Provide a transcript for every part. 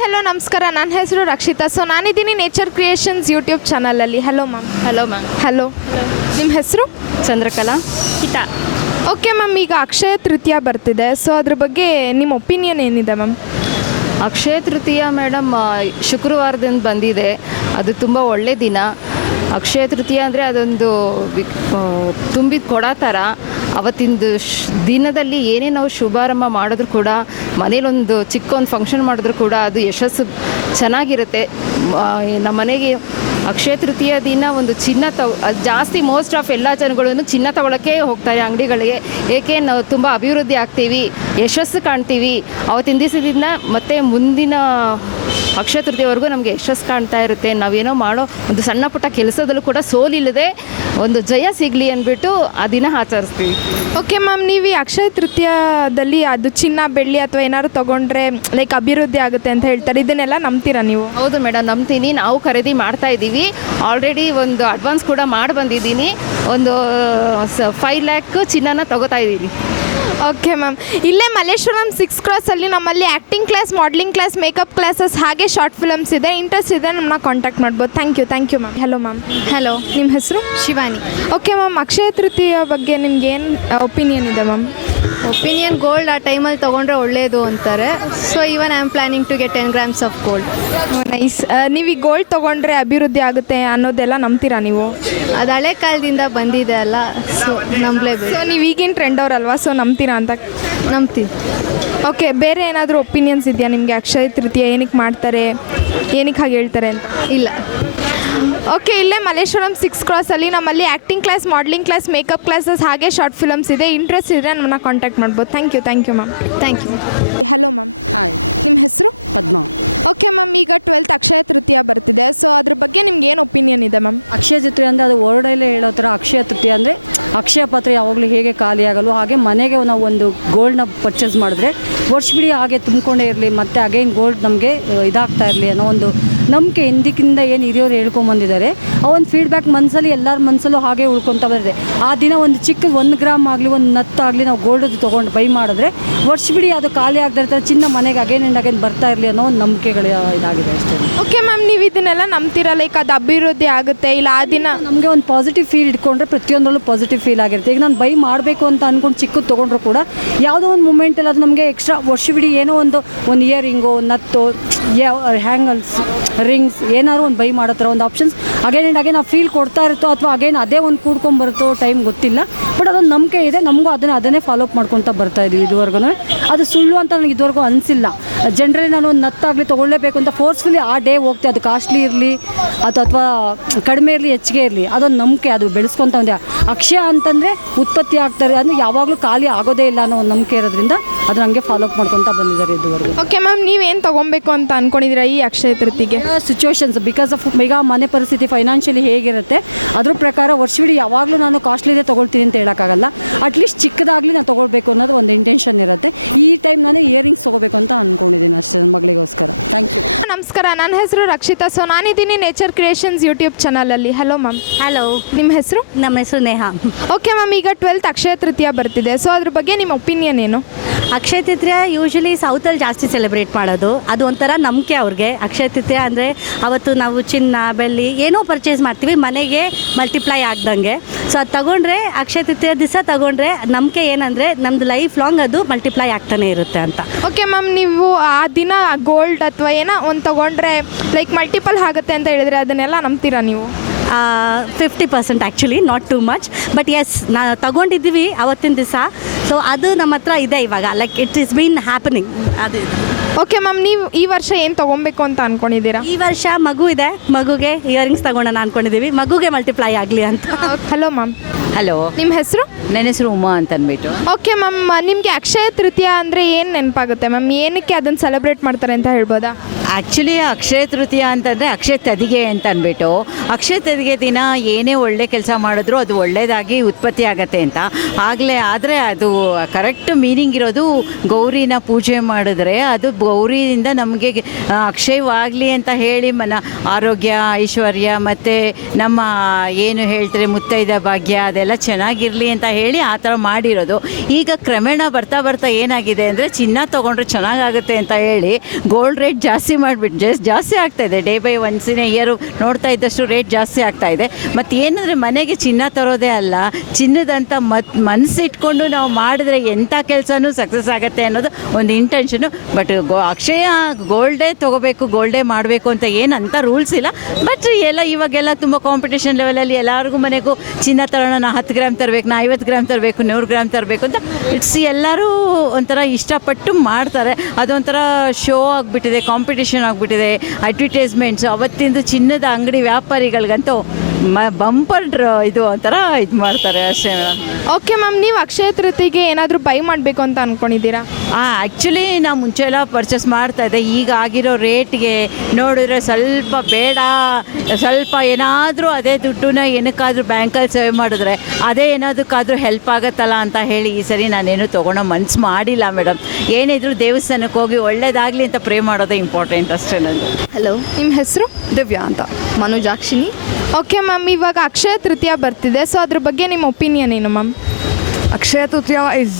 Hello ನಮಸ್ಕಾರ. ನನ್ನ ಹೆಸರು ರಕ್ಷಿತಾ. ಸೊ ನಾನಿದ್ದೀನಿ ನೇಚರ್ ಕ್ರಿಯೇಷನ್ಸ್ ಯೂಟ್ಯೂಬ್ ಚಾನಲಲ್ಲಿ. Hello ma'am. Hello ma'am. Hello, ನಿಮ್ಮ ಹೆಸರು? ಚಂದ್ರಕಲಾ. ಹಿತಾ. ಓಕೆ ಮ್ಯಾಮ್, ಈಗ ಅಕ್ಷಯ ತೃತೀಯ ಬರ್ತಿದೆ. ಸೊ ಅದ್ರ ಬಗ್ಗೆ ನಿಮ್ಮ ಒಪಿನಿಯನ್ ಏನಿದೆ ಮ್ಯಾಮ್? ಅಕ್ಷಯ ತೃತೀಯ ಮೇಡಮ್ ಶುಕ್ರವಾರದಿಂದ ಬಂದಿದೆ. ಅದು ತುಂಬ ಒಳ್ಳೆ ದಿನ. ಅಕ್ಷಯ ತೃತೀಯ ಅಂದರೆ ಅದೊಂದು ತುಂಬಿದ ಕೊಡ ಥರ. ಅವತ್ತಿಂದು ದಿನದಲ್ಲಿ ಏನೇ ನಾವು ಶುಭಾರಂಭ ಮಾಡಿದ್ರು ಕೂಡ, ಮನೇಲೊಂದು ಚಿಕ್ಕ ಒಂದು ಫಂಕ್ಷನ್ ಮಾಡಿದ್ರು ಕೂಡ ಅದು ಯಶಸ್ಸು ಚೆನ್ನಾಗಿರುತ್ತೆ. ನಮ್ಮ ಮನೆಗೆ ಅಕ್ಷಯ ತೃತೀಯ ದಿನ ಒಂದು ಚಿನ್ನ ಜಾಸ್ತಿ ಮೋಸ್ಟ್ ಆಫ್ ಎಲ್ಲ ಜನಗಳು ಚಿನ್ನ ತಗೊಳ್ಳೋಕ್ಕೆ ಹೋಗ್ತಾರೆ ಅಂಗಡಿಗಳಿಗೆ. ಏಕೆ ನಾವು ತುಂಬ ಅಭಿವೃದ್ಧಿ ಆಗ್ತೀವಿ, ಯಶಸ್ಸು ಕಾಣ್ತೀವಿ. ಅವತ್ತಿನ ದಿವಸದಿಂದ ಮತ್ತು ಮುಂದಿನ ಅಕ್ಷಯ ತೃತೀಯವರೆಗೂ ನಮಗೆ ಯಶಸ್ಸು ಕಾಣ್ತಾ ಇರುತ್ತೆ. ನಾವೇನೋ ಮಾಡೋ ಒಂದು ಸಣ್ಣ ಪುಟ್ಟ ಕೆಲಸದಲ್ಲೂ ಕೂಡ ಸೋಲಿಲ್ಲದೆ ಒಂದು ಜಯ ಸಿಗಲಿ ಅಂದ್ಬಿಟ್ಟು ಆ ದಿನ ಆಚರಿಸ್ತೀವಿ. ಓಕೆ ಮ್ಯಾಮ್, ನೀವು ಈ ಅಕ್ಷಯ ತೃತೀಯದಲ್ಲಿ ಅದು ಚಿನ್ನ ಬೆಳ್ಳಿ ಅಥವಾ ಏನಾದ್ರು ತೊಗೊಂಡ್ರೆ ಲೈಕ್ ಅಭಿವೃದ್ಧಿ ಆಗುತ್ತೆ ಅಂತ ಹೇಳ್ತಾರೆ. ಇದನ್ನೆಲ್ಲ ನಂಬ್ತೀರಾ ನೀವು? ಹೌದು ಮೇಡಮ್, ನಂಬ್ತೀನಿ. ನಾವು ಖರೀದಿ ಮಾಡ್ತಾ ಇದ್ದೀವಿ. ಆಲ್ರೆಡಿ ಒಂದು ಅಡ್ವಾನ್ಸ್ ಕೂಡ ಮಾಡಿ ಬಂದಿದ್ದೀನಿ. ಒಂದು 5 ಲ್ಯಾಕ್ ಚಿನ್ನನ ತಗೋತಾ ಇದ್ದೀನಿ. ಓಕೆ ಮ್ಯಾಮ್, ಇಲ್ಲೇ ಮಲ್ಲೇಶ್ವರಂ 6 ಕ್ರಾಸಲ್ಲಿ ನಮ್ಮಲ್ಲಿ acting class, modelling class, makeup classes ಹಾಗೆ ಶಾರ್ಟ್ ಫಿಲಮ್ಸ್ ಇದೆ. ಇಂಟ್ರೆಸ್ಟ್ ಇದೆ, ನಮ್ಮನ್ನ ಕಾಂಟ್ಯಾಕ್ಟ್ ಮಾಡ್ಬೋದು. Thank you ma'am. Hello ma'am. Hello, ನಿಮ್ಮ ಹೆಸರು? ಶಿವಾನಿ. ಓಕೆ ಮ್ಯಾಮ್, ಅಕ್ಷಯ ತೃತೀಯ ಬಗ್ಗೆ ನಿಮ್ಗೆ ಏನು ಒಪಿನಿಯನ್ ಇದೆ ಮ್ಯಾಮ್? ಒಪಿನಿಯನ್, ಗೋಲ್ಡ್ ಆ ಟೈಮಲ್ಲಿ ತೊಗೊಂಡ್ರೆ ಒಳ್ಳೆಯದು ಅಂತಾರೆ. So even I am planning to get 10 grams of gold. Nice. ನೀವು ಈ ಗೋಲ್ಡ್ ತೊಗೊಂಡ್ರೆ ಅಭಿವೃದ್ಧಿ ಆಗುತ್ತೆ ಅನ್ನೋದೆಲ್ಲ ನಂಬ್ತೀರಾ ನೀವು? ಅದು ಹಳೆ ಕಾಲದಿಂದ ಬಂದಿದೆ ಅಲ್ಲ, ಸೊ ನಂಬಲೇಬೇಕು. ಸೊ ನೀವು ಈಗಿನ ಟ್ರೆಂಡ್ ಅವರಲ್ವಾ, ಸೊ ನಂಬ್ತೀರಾ ಅಂತ? ನಂಬ್ತೀನಿ. ಓಕೆ, ಬೇರೆ ಏನಾದರೂ ಒಪಿನಿಯನ್ಸ್ ಇದೆಯಾ ನಿಮಗೆ? ಅಕ್ಷಯ ತೃತೀಯ ಏನಕ್ಕೆ ಮಾಡ್ತಾರೆ, ಏನಕ್ಕೆ ಹಾಗೆ ಹೇಳ್ತಾರೆ ಅಂತ? ಇಲ್ಲ. ಓಕೆ, ಇಲ್ಲೇ ಮಲ್ಲೇಶ್ವರಂ 6 ಕ್ರಾಸಲ್ಲಿ ನಮ್ಮಲ್ಲಿ acting class, modelling class, makeup classes ಹಾಗೆ ಶಾರ್ಟ್ ಫಿಲಮ್ಸ್ ಇದೆ. ಇಂಟ್ರೆಸ್ಟ್ ಇದ್ದರೆ ನಮ್ಮನ್ನ ಕಾಂಟ್ಯಾಕ್ಟ್ ಮಾಡ್ಬೋದು. Thank you ma'am. Thank you. ನಮಸ್ಕಾರ, ನನ್ನ ಹೆಸರು ರಕ್ಷಿತಾ. ಸೊ ನಾನಿದ್ದೀನಿ ನೇಚರ್ ಕ್ರಿಯೇಷನ್ಸ್ ಯೂಟ್ಯೂಬ್ ಚಾನಲಲ್ಲಿ. Hello ma'am. ಹಲೋ, ನಿಮ್ಮ ಹೆಸರು? ನಮ್ಮ ಹೆಸರು ನೇಹಾ. ಓಕೆ ಮ್ಯಾಮ್, ಈಗ 12th ಅಕ್ಷಯ ತೃತೀಯ ಬರ್ತಿದೆ. ಸೊ ಅದ್ರ ಬಗ್ಗೆ ನಿಮ್ಮ ಒಪಿನಿಯನ್ ಏನು? ಅಕ್ಷಯ ತೃತೀಯ ಯೂಶ್ವಲಿ ಸೌತಲ್ಲಿ ಜಾಸ್ತಿ ಸೆಲೆಬ್ರೇಟ್ ಮಾಡೋದು. ಅದು ಒಂಥರ ನಂಬಿಕೆ ಅವ್ರಿಗೆ. ಅಕ್ಷಯ ತೃತೀಯ ಅಂದರೆ ಅವತ್ತು ನಾವು ಚಿನ್ನ ಬೆಳ್ಳಿ ಏನೋ ಪರ್ಚೇಸ್ ಮಾಡ್ತೀವಿ ಮನೆಗೆ ಮಲ್ಟಿಪ್ಲೈ ಆಗ್ದಂಗೆ. ಸೊ ಅದು ತಗೊಂಡ್ರೆ ಅಕ್ಷಯ ತೃತೀಯ ದಿವಸ ತಗೊಂಡ್ರೆ ನಂಬಿಕೆ ಏನಂದರೆ ನಮ್ಮದು ಲೈಫ್ ಲಾಂಗ್ ಅದು ಮಲ್ಟಿಪ್ಲೈ ಆಗ್ತಾನೆ ಇರುತ್ತೆ ಅಂತ. ಓಕೆ ಮ್ಯಾಮ್, ನೀವು ಆ ದಿನ ಗೋಲ್ಡ್ ಅಥವಾ ಏನೋ ಒಂದು ತೊಗೊಂಡ್ರೆ ಲೈಕ್ ಮಲ್ಟಿಪಲ್ ಆಗುತ್ತೆ ಅಂತ ಹೇಳಿದ್ರೆ ಅದನ್ನೆಲ್ಲ ನಂಬ್ತೀರಾ ನೀವು? 50% actually, not too much. But yes, ನಾವು ತಗೊಂಡಿದ್ದೀವಿ ಅವತ್ತಿನ ದಿವಸ. ಸೊ ಅದು ನಮ್ಮ ಹತ್ರ ಇದೆ ಇವಾಗ. Like it is been happening. ಅದು ಓಕೆ ಮ್ಯಾಮ್, ನೀವು ಈ ವರ್ಷ ಏನು ತೊಗೊಬೇಕು ಅಂತ ಅಂದ್ಕೊಂಡಿದ್ದೀರಾ? ಈ ವರ್ಷ ಮಗು ಇದೆ, ಮಗುಗೆ ಇಯರಿಂಗ್ಸ್ ತಗೊಳ್ಳೋಣ ಅಂದ್ಕೊಂಡಿದ್ದೀವಿ, ಮಗುಗೆ ಮಲ್ಟಿಪ್ಲೈ ಆಗಲಿ ಅಂತ. Hello ma'am. ಹಲೋ, ನಿಮ್ಮ ಹೆಸರು? ನನ್ನ ಹೆಸರು ಉಮಾ ಅಂತ ಅಂದ್ಬಿಟ್ಟು. ಓಕೆ ಮ್ಯಾಮ್, ನಿಮಗೆ ಅಕ್ಷಯ ತೃತೀಯ ಅಂದರೆ ಏನು ನೆನಪಾಗುತ್ತೆ ಮ್ಯಾಮ್? ಏನಕ್ಕೆ ಅದನ್ನು ಸೆಲೆಬ್ರೇಟ್ ಮಾಡ್ತಾರೆ ಅಂತ ಹೇಳ್ಬೋದಾ? ಆ್ಯಕ್ಚುಲಿ ಅಕ್ಷಯ ತೃತೀಯ ಅಂತಂದರೆ ಅಕ್ಷಯ ತದಿಗೆ ಅಂತ ಅಂದ್ಬಿಟ್ಟು, ಅಕ್ಷಯ ತದಿಗೆ ದಿನ ಏನೇ ಒಳ್ಳೆ ಕೆಲಸ ಮಾಡಿದ್ರು ಅದು ಒಳ್ಳೆಯದಾಗಿ ಉತ್ಪತ್ತಿ ಆಗತ್ತೆ ಅಂತ. ಆದರೆ ಅದು ಕರೆಕ್ಟ್ ಮೀನಿಂಗ್ ಇರೋದು ಗೌರಿನ ಪೂಜೆ ಮಾಡಿದ್ರೆ ಅದು ಗೌರಿಯಿಂದ ನಮಗೆ ಅಕ್ಷಯವಾಗಲಿ ಅಂತ ಹೇಳಿ ಆರೋಗ್ಯ, ಐಶ್ವರ್ಯ ಮತ್ತು ನಮ್ಮ ಏನು ಹೇಳ್ತಾರೆ ಮುತ್ತೈದ ಭಾಗ್ಯ ಅದೆಲ್ಲ ಚೆನ್ನಾಗಿರಲಿ ಅಂತ ಹೇಳಿ ಆ ಥರ ಮಾಡಿರೋದು. ಈಗ ಕ್ರಮೇಣ ಬರ್ತಾ ಏನಾಗಿದೆ ಅಂದರೆ ಚಿನ್ನ ತೊಗೊಂಡ್ರೆ ಚೆನ್ನಾಗಾಗುತ್ತೆ ಅಂತ ಹೇಳಿ ಗೋಲ್ಡ್ ರೇಟ್ ಜಾಸ್ತಿ ಮಾಡಿಬಿಟ್ಟು ಜಾಸ್ತಿ ಆಗ್ತಾ ಇದೆ. ಡೇ ಬೈ ಒನ್ಸಿನ ಇಯರು ನೋಡ್ತಾ ಇದ್ದಷ್ಟು ರೇಟ್ ಜಾಸ್ತಿ ಆಗ್ತಾ ಇದೆ. ಮತ್ತು ಏನಂದರೆ ಮನೆಗೆ ಚಿನ್ನ ತರೋದೇ ಅಲ್ಲ, ಚಿನ್ನದಂತ ಮನಸ್ಸಿಟ್ಕೊಂಡು ನಾವು ಮಾಡಿದ್ರೆ ಎಂಥ ಕೆಲಸನೂ ಸಕ್ಸಸ್ ಆಗುತ್ತೆ ಅನ್ನೋದು ಒಂದು ಇಂಟೆನ್ಷನು. ಬಟ್ ಅಕ್ಷಯ ಗೋಲ್ಡೇ ತೊಗೋಬೇಕು, ಗೋಲ್ಡೇ ಮಾಡಬೇಕು ಅಂತ ಏನಂತ ರೂಲ್ಸ್ ಇಲ್ಲ. ಬಟ್ ಇವಾಗೆಲ್ಲ ತುಂಬ ಕಾಂಪಿಟೇಷನ್ ಲೆವೆಲಲ್ಲಿ ಎಲ್ಲರಿಗೂ ಮನೆಗೂ ಚಿನ್ನ ತರೋಣ, ನಾ 10 ಗ್ರಾಮ್ ತರಬೇಕು, ನಾ 50 ಗ್ರಾಮ್ ತರಬೇಕು, 100 ಗ್ರಾಮ್ ತರಬೇಕು ಅಂತ ಎಲ್ಲರೂ ಒಂಥರ ಇಷ್ಟಪಟ್ಟು ಮಾಡ್ತಾರೆ. ಅದೊಂಥರ ಶೋ ಆಗಿಬಿಟ್ಟಿದೆ, ಕಾಂಪಿಟೇಷನ್ ಆಗಿಬಿಟ್ಟಿದೆ, ಅಡ್ವರ್ಟೈಸ್ಮೆಂಟ್ಸ್. ಅವತ್ತಿಂದು ಚಿನ್ನದ ಅಂಗಡಿ ವ್ಯಾಪಾರಿಗಳಿಗಂತೂ ಬಂಪರ್ ಇದು ಒಂಥರ ಇದು ಮಾಡ್ತಾರೆ ಅಷ್ಟೇ ಮೇಡಮ್. ಓಕೆ ಮ್ಯಾಮ್, ನೀವು ಅಕ್ಷಯ ತೃತೀಯಗೆ ಏನಾದರೂ ಬೈ ಮಾಡಬೇಕು ಅಂತ ಅಂದ್ಕೊಂಡಿದ್ದೀರಾ? ಆ್ಯಕ್ಚುಲಿ ನಾವು ಮುಂಚೆ ಎಲ್ಲ ಪರ್ಚೇಸ್ ಮಾಡ್ತಾಯಿದ್ದೆ. ಈಗ ಆಗಿರೋ ರೇಟ್ಗೆ ನೋಡಿದ್ರೆ ಸ್ವಲ್ಪ ಬೇಡ, ಸ್ವಲ್ಪ ಏನಾದರೂ ಅದೇ ದುಡ್ಡನ್ನ ಏನಕ್ಕಾದರೂ ಬ್ಯಾಂಕಲ್ಲಿ ಸೇವ್ ಮಾಡಿದ್ರೆ ಅದೇ ಏನಾದಕ್ಕಾದರೂ ಹೆಲ್ಪ್ ಆಗುತ್ತಲ್ಲ ಅಂತ ಹೇಳಿ ಈ ಸರಿ ನಾನೇನು ತೊಗೊಳೋ ಮನ್ಸು ಮಾಡಿಲ್ಲ ಮೇಡಮ್. ಏನಿದ್ರು ದೇವಸ್ಥಾನಕ್ಕೆ ಹೋಗಿ ಒಳ್ಳೇದಾಗಲಿ ಅಂತ ಪ್ರೇ ಮಾಡೋದೇ ಇಂಪಾರ್ಟೆಂಟ್ ಅಷ್ಟೇ ನಂದು. ಹಲೋ, ನಿಮ್ಮ ಹೆಸರು? ದಿವ್ಯಾ ಅಂತ. ಮನುಜಾಕ್ಷಿನಿ. ಓಕೆ ಮ್ಯಾಮ್, ಇವಾಗ ಅಕ್ಷಯ ತೃತೀಯ ಬರ್ತಿದೆ, ಸೊ ಅದ್ರ ಬಗ್ಗೆ ನಿಮ್ಮ ಒಪಿನಿಯನ್ ಏನು ma'am? Akshaya Tritiya is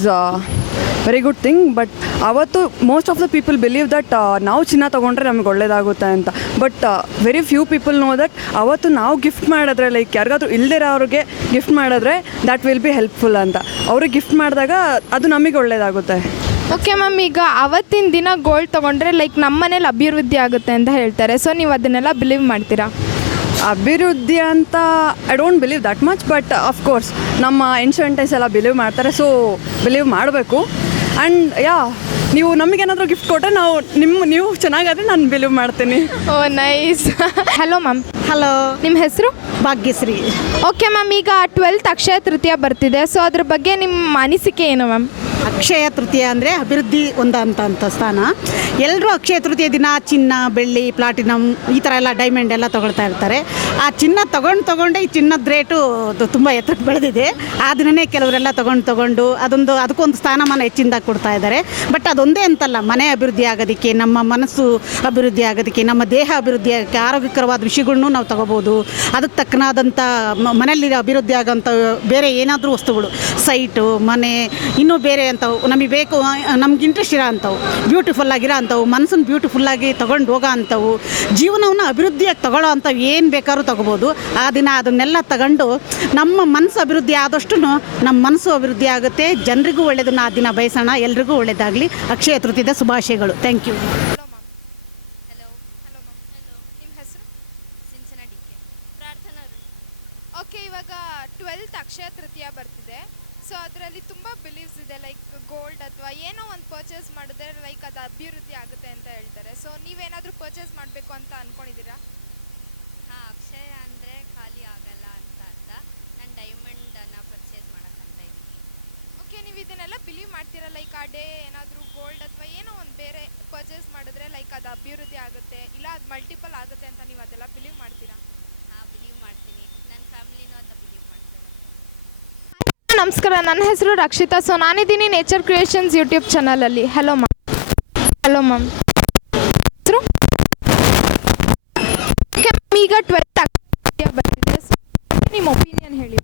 very good thing. But ಅವತ್ತು most of the people believe that ನಾವು ಚಿನ್ನ ತೊಗೊಂಡ್ರೆ ನಮ್ಗೆ ಒಳ್ಳೇದಾಗುತ್ತೆ ಅಂತ. But very few people know that ಅವತ್ತು ನಾವು ಗಿಫ್ಟ್ ಮಾಡಿದ್ರೆ, ಲೈಕ್ ಯಾರಿಗಾದ್ರೂ ಇಲ್ದಿರೋ ಅವ್ರಿಗೆ ಗಿಫ್ಟ್ ಮಾಡಿದ್ರೆ ದ್ಯಾಟ್ ವಿಲ್ ಬಿ ಹೆಲ್ಪ್ಫುಲ್ ಅಂತ. ಅವ್ರಿಗೆ ಗಿಫ್ಟ್ ಮಾಡಿದಾಗ ಅದು ನಮಗೆ ಒಳ್ಳೇದಾಗುತ್ತೆ. ಓಕೆ ಮ್ಯಾಮ್, ಈಗ ಅವತ್ತಿನ ದಿನ ಗೋಲ್ಡ್ ತೊಗೊಂಡ್ರೆ ಲೈಕ್ ನಮ್ಮ ಮನೇಲಿ ಅಭಿವೃದ್ಧಿ ಆಗುತ್ತೆ ಅಂತ ಹೇಳ್ತಾರೆ, ಸೊ ನೀವು ಅದನ್ನೆಲ್ಲ ಬಿಲೀವ್ ಮಾಡ್ತೀರಾ? ಅಭಿವೃದ್ಧಿ ಅಂತ I don't believe that much. But of course ನಮ್ಮ ಇನ್ಶೂರೆನ್ಸ್ ಎಲ್ಲ ಬಿಲೀವ್ ಮಾಡ್ತಾರೆ, ಸೊ ಬಿಲೀವ್ ಮಾಡಬೇಕು. ಆ್ಯಂಡ್ ನೀವು ನಮಗೇನಾದರೂ ಗಿಫ್ಟ್ ಕೊಟ್ಟರೆ ನೀವು ಚೆನ್ನಾಗಾದರೆ ನಾನು ಬಿಲೀವ್ ಮಾಡ್ತೀನಿ. ಓ ನೈಸ್. Hello ma'am. ಹಲೋ, ನಿಮ್ಮ ಹೆಸರು? ಭಾಗ್ಯಶ್ರೀ. ಓಕೆ ಮ್ಯಾಮ್, ಈಗ 12th ಅಕ್ಷಯ ತೃತೀಯ ಬರ್ತಿದೆ, ಸೊ ಅದ್ರ ಬಗ್ಗೆ ನಿಮ್ಮ ಅನಿಸಿಕೆ ಏನು ಮ್ಯಾಮ್? ಅಕ್ಷಯ ತೃತೀಯ ಅಂದರೆ ಅಭಿವೃದ್ಧಿ ಹೊಂದಂಥ ಸ್ಥಾನ. ಎಲ್ಲರೂ ಅಕ್ಷಯ ತೃತೀಯ ದಿನ ಚಿನ್ನ, ಬೆಳ್ಳಿ, ಪ್ಲಾಟಿನಮ್ ಈ ಥರ ಎಲ್ಲ ಡೈಮಂಡ್ ಎಲ್ಲ ತೊಗೊಳ್ತಾ ಇರ್ತಾರೆ. ಆ ಚಿನ್ನ ತೊಗೊಂಡೇ ಈ ಚಿನ್ನದ ರೇಟು ತುಂಬ ಎತ್ತರಕ್ಕೆ ಬೆಳೆದಿದೆ. ಆ ದಿನವೇ ಕೆಲವರೆಲ್ಲ ತೊಗೊಂಡು ಅದಕ್ಕೊಂದು ಸ್ಥಾನಮಾನ ಹೆಚ್ಚಿನದಾಗಿ ಕೊಡ್ತಾ ಇದ್ದಾರೆ. ಬಟ್ ಅದೊಂದೇ ಅಂತಲ್ಲ, ಮನೆ ಅಭಿವೃದ್ಧಿ ಆಗೋದಕ್ಕೆ, ನಮ್ಮ ಮನಸ್ಸು ಅಭಿವೃದ್ಧಿ ಆಗೋದಕ್ಕೆ, ನಮ್ಮ ದೇಹ ಅಭಿವೃದ್ಧಿ ಆಗೋಕ್ಕೆ ಆರೋಗ್ಯಕರವಾದ ವಿಷಯಗಳನ್ನೂ ನಾವು ತೊಗೋಬೋದು. ಅದಕ್ಕೆ ತಕ್ಕನಾದಂಥ ಮನೆಯಲ್ಲಿ ಅಭಿವೃದ್ಧಿ ಆಗೋಂಥ ಬೇರೆ ಏನಾದರೂ ವಸ್ತುಗಳು, ಸೈಟು, ಮನೆ, ಇನ್ನೂ ಬೇರೆ ಅಂಥವು ನಮಗೆ ಬೇಕು, ನಮ್ಗೆ ಇಂಟ್ರೆಸ್ಟ್ ಇರೋ ಅಂಥವು, ಬ್ಯೂಟಿಫುಲ್ ಆಗಿರೋ ಅಂಥವು, ಮನಸ್ಸನ್ನು ಬ್ಯೂಟಿಫುಲ್ಲಾಗಿ ತೊಗೊಂಡು ಹೋಗೋ ಅಂಥವು, ಜೀವನವನ್ನು ಅಭಿವೃದ್ಧಿಯಾಗಿ ತೊಗೊಳ್ಳೋ ಅಂಥವು ಏನು ಬೇಕಾದ್ರೂ ತೊಗೋಬೋದು. ಆ ದಿನ ಅದನ್ನೆಲ್ಲ ತಗೊಂಡು ನಮ್ಮ ಮನಸ್ಸು ಅಭಿವೃದ್ಧಿ ಆದಷ್ಟು ನಮ್ಮ ಮನಸ್ಸು ಅಭಿವೃದ್ಧಿ ಆಗುತ್ತೆ. ಜನರಿಗೂ ಒಳ್ಳೆಯದನ್ನು ಆ ದಿನ ಬಯಸೋಣ. ಎಲ್ರಿಗೂ ಒಳ್ಳೆಯದಾಗಲಿ. ಅಕ್ಷಯ ತೃತೀಯದ ಶುಭಾಶಯಗಳು. Thank you. ಓಕೆ, ಇವಾಗ 12th ಅಕ್ಷಯ ತೃತೀಯ ಬರ್ತಿದೆ, ಸೊ ಅದರಲ್ಲಿ ತುಂಬ ಬಿಲೀವ್ಸ್ ಇದೆ, ಲೈಕ್ ಗೋಲ್ಡ್ ಅಥವಾ ಏನೋ ಒಂದು ಪರ್ಚೇಸ್ ಮಾಡಿದ್ರೆ ಲೈಕ್ ಅದು ಅಭಿವೃದ್ಧಿ ಆಗುತ್ತೆ ಅಂತ ಹೇಳ್ತಾರೆ. ಸೊ ನೀವೇನಾದರೂ ಪರ್ಚೇಸ್ ಮಾಡಬೇಕು ಅಂತ ಅಂದ್ಕೊಂಡಿದ್ದೀರಾ? ಹಾಂ, ಅಕ್ಷಯ ಅಂದರೆ ಖಾಲಿ ಆಗಲ್ಲ ಅಂತ ನಾನು ಡೈಮಂಡನ್ನು ಪರ್ಚೇಸ್ ಮಾಡೋಕ್ಕಂತ ಇದ್ದೀನಿ. ಓಕೆ, ನೀವು ಇದನ್ನೆಲ್ಲ ಬಿಲೀವ್ ಮಾಡ್ತೀರಾ? ಲೈಕ್ ಆ ಡೇ ಏನಾದರೂ ಗೋಲ್ಡ್ ಅಥವಾ ಏನೋ ಒಂದು ಬೇರೆ ಪರ್ಚೇಸ್ ಮಾಡಿದ್ರೆ ಲೈಕ್ ಅದು ಅಭಿವೃದ್ಧಿ ಆಗುತ್ತೆ, ಇಲ್ಲ ಅದು ಮಲ್ಟಿಪಲ್ ಆಗುತ್ತೆ ಅಂತ ನೀವು ಅದೆಲ್ಲ ಬಿಲೀವ್ ಮಾಡ್ತೀರಾ? ಹಾಂ, ಬಿಲೀವ್ ಮಾಡ್ತೀನಿ. ನನ್ನ ಫ್ಯಾಮಿಲಿನೂ ಅಂತ ಬಿಲೀವ್ ಮಾಡ್ತಾರೆ. ನಮಸ್ಕಾರ, ನನ್ನ ಹೆಸರು ರಕ್ಷಿತಾ. ಸೊ ನಾನಿದ್ದೀನಿ ನೇಚರ್ ಕ್ರಿಯೇಷನ್ಸ್ ಯೂಟ್ಯೂಬ್ ಚಾನಲಲ್ಲಿ. Hello ma'am. Hello ma'am. ಹೆಸರು? ಓಕೆ ಮ್ಯಾಮ್, ಈಗ 12th ಅಕ್ಷಯ ಬರ್ತಿದೆ, ಸೊ ನಿಮ್ಮ ಒಪಿನಿಯನ್ ಹೇಳಿ.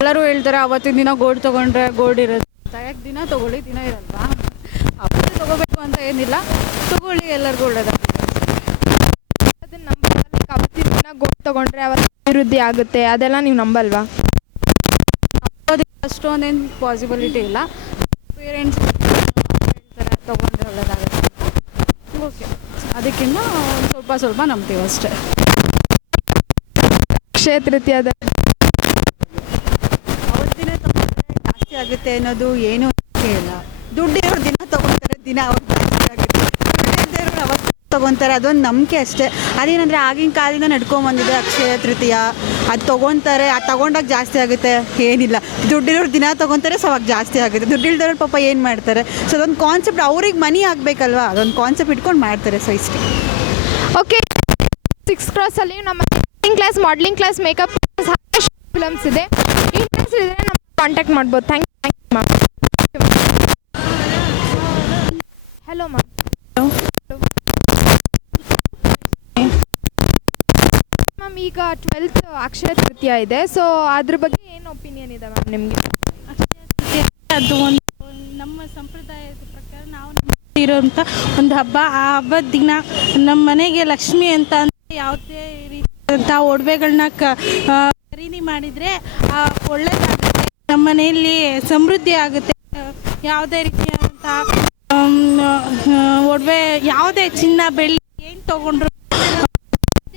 ಎಲ್ಲರೂ ಹೇಳ್ತಾರೆ ಅವತ್ತಿನ ದಿನ ಗೋಲ್ಡ್ ತೊಗೊಂಡ್ರೆ ಗೋಲ್ಡ್ ಇರುತ್ತೆ. ಯಾಕೆ ದಿನ ತೊಗೊಳ್ಳಿ, ದಿನ ಇರಲ್ವಾ? ಅವತ್ತೇ ತೊಗೋಬೇಕು ಅಂತ ಏನಿಲ್ಲ, ತೊಗೊಳ್ಳಿ, ಎಲ್ಲರಿಗೂ ಒಳ್ಳೆಯದಾಗುತ್ತೆ. ಅದನ್ನ ನಂಬಲ್ವಾ? ಲೈಕ್ ಅವತ್ತಿನ ದಿನ ಗೋಲ್ಡ್ ತೊಗೊಂಡ್ರೆ ಅವತ್ತು ಅಭಿವೃದ್ಧಿ ಆಗುತ್ತೆ, ಅದೆಲ್ಲ ನೀವು ನಂಬಲ್ವಾ? ಅಷ್ಟೊಂದೇನು ಪಾಸಿಬಿಲಿಟಿ ಇಲ್ಲ. ಪೇರೆಂಟ್ಸ್ ಹೇಳ್ತಾರೆ ತೊಗೊಂಡ್ರೆ ಒಳ್ಳೆಯದಾಗುತ್ತೆ. ಓಕೆ, ಅದಕ್ಕಿಂತ ಸ್ವಲ್ಪ ನಂಬ್ತೀವಿ ಅಷ್ಟೇ. ಅಕ್ಷಯ ತೃತೀಯದ ಅವತ್ತಿನ ತೊಗೊಂಡ್ರೆ ಜಾಸ್ತಿ ಆಗುತ್ತೆ ಅನ್ನೋದು ಏನೂ ಇಲ್ಲ. ದುಡ್ಡಿರೋರು ದಿನ ತೊಗೊತಾರೆ, ದಿನ ಅವ್ರು ಜಾಸ್ತಿ ಆಗುತ್ತೆ. ದುಡ್ಡಿರೋರು ಅವತ್ತು ತೊಗೊತಾರೆ, ಅದೊಂದು ನಂಬಿಕೆ ಅಷ್ಟೇ. ಅದೇನಂದರೆ ಆಗಿನ ಕಾಲದಿಂದ ನಡ್ಕೊಂಬಂದಿದೆ ಅಕ್ಷಯ ತೃತೀಯ. ಅದು ತೊಗೊತಾರೆ, ಅದು ತೊಗೊಂಡಾಗ ಜಾಸ್ತಿ ಆಗುತ್ತೆ ಏನಿಲ್ಲ. ದುಡ್ಡಿರೋರು ದಿನ ತೊಗೊತಾರೆ, ಸೊ ಅವಾಗ ಜಾಸ್ತಿ ಆಗುತ್ತೆ. ದುಡ್ಡಿಲ್ದವ್ರು ಪಾಪ ಏನು ಮಾಡ್ತಾರೆ? ಸೊ ಅದೊಂದು ಕಾನ್ಸೆಪ್ಟ್, ಅವ್ರಿಗೆ ಮನಿ ಆಗಬೇಕಲ್ವಾ, ಅದೊಂದು ಕಾನ್ಸೆಪ್ಟ್ ಇಟ್ಕೊಂಡು ಮಾಡ್ತಾರೆ. ಸೊ ಇಷ್ಟೇ. ಓಕೆ, 6th ಕ್ರಾಸಲ್ಲಿ ನಮ್ಮ class, modelling class, makeup class, films ಇದೆ. ಇಂಟ್ರೆಸ್ಟ್ ಇದ್ದರೆ ನಮ್ಮ ಕಾಂಟ್ಯಾಕ್ಟ್ ಮಾಡ್ಬೋದು. Thank you ma'am. Hello ma'am. Ma'am, ಈಗ 12th ಅಕ್ಷಯ ತೃತೀಯ ಇದೆ, ಸೊ ಅದ್ರ ಬಗ್ಗೆ ಏನು ಒಪಿನಿಯನ್ ಇದೆ ಮ್ಯಾಮ್ ನಿಮಗೆ? ಅಕ್ಷಯ ತೃತೀಯ ಅದು ಒಂದು ನಮ್ಮ ಸಂಪ್ರದಾಯದ ಪ್ರಕಾರ ನಾವು ನಮ್ಮ ಇರೋಂಥ ಒಂದು ಹಬ್ಬ. ಆ ಹಬ್ಬದ ದಿನ ನಮ್ಮ ಮನೆಗೆ ಲಕ್ಷ್ಮಿ ಅಂತ ಯಾವುದೇ ರೀತಿಯಾದಂಥ ಒಡವೆಗಳನ್ನ ಖರೀದಿ ಮಾಡಿದರೆ ಒಳ್ಳೆಯದಾಗುತ್ತೆ, ನಮ್ಮ ಮನೆಯಲ್ಲಿ ಸಮೃದ್ಧಿ ಆಗುತ್ತೆ. ಯಾವುದೇ ರೀತಿಯಾದಂಥ ಒಡವೆ, ಯಾವುದೇ ಚಿನ್ನ ಬೆಳ್ಳಿ ಏನು ತೊಗೊಂಡ್ರು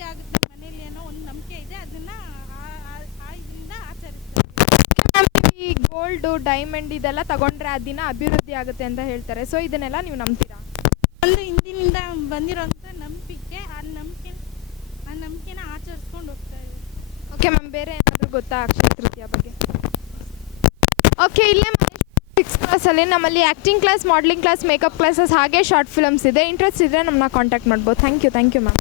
ಆಗುತ್ತೆ ಮನೆಯಲ್ಲಿ ಅನ್ನೋ ಒಂದು ನಂಬಿಕೆ ಇದೆ. ಅದನ್ನು ಇದರಿಂದ ಆಚರಿಸ್ತಾರೆ. ಈ ಗೋಲ್ಡು ಡೈಮಂಡ್ ಇದೆಲ್ಲ ತಗೊಂಡ್ರೆ ಆ ದಿನ ಅಭಿವೃದ್ಧಿ ಆಗುತ್ತೆ ಅಂತ ಹೇಳ್ತಾರೆ. ಸೊ ಇದನ್ನೆಲ್ಲ ನೀವು ನಂಬ್ತೀರಾ? ಒಂದು ಹಿಂದಿನಿಂದ ಬಂದಿರೋಂಥ ನಂಬಿಕೆ, ಆ ನಂಬಿಕೆನ ಆಚರಿಸ್ಕೊಂಡು ಹೋಗ್ತಾ ಇದೆ. ಓಕೆ ಮ್ಯಾಮ್, ಬೇರೆ ಏನಾದರೂ ಗೊತ್ತಾ ಅಕ್ಷಯ ತೃತೀಯ ಬಗ್ಗೆ? ಓಕೆ, ಇಲ್ಲೇ 6th ಕ್ಲಾಸಲ್ಲಿ ನಮ್ಮಲ್ಲಿ acting class, modelling class, makeup classes ಹಾಗೆ ಶಾರ್ಟ್ ಫಿಲಮ್ಸ್ ಇದೆ. ಇಂಟ್ರೆಸ್ಟ್ ಇದ್ದರೆ ನಮ್ಮನ್ನ ಕಾಂಟ್ಯಾಕ್ಟ್ ಮಾಡ್ಬೋದು. Thank you ma'am.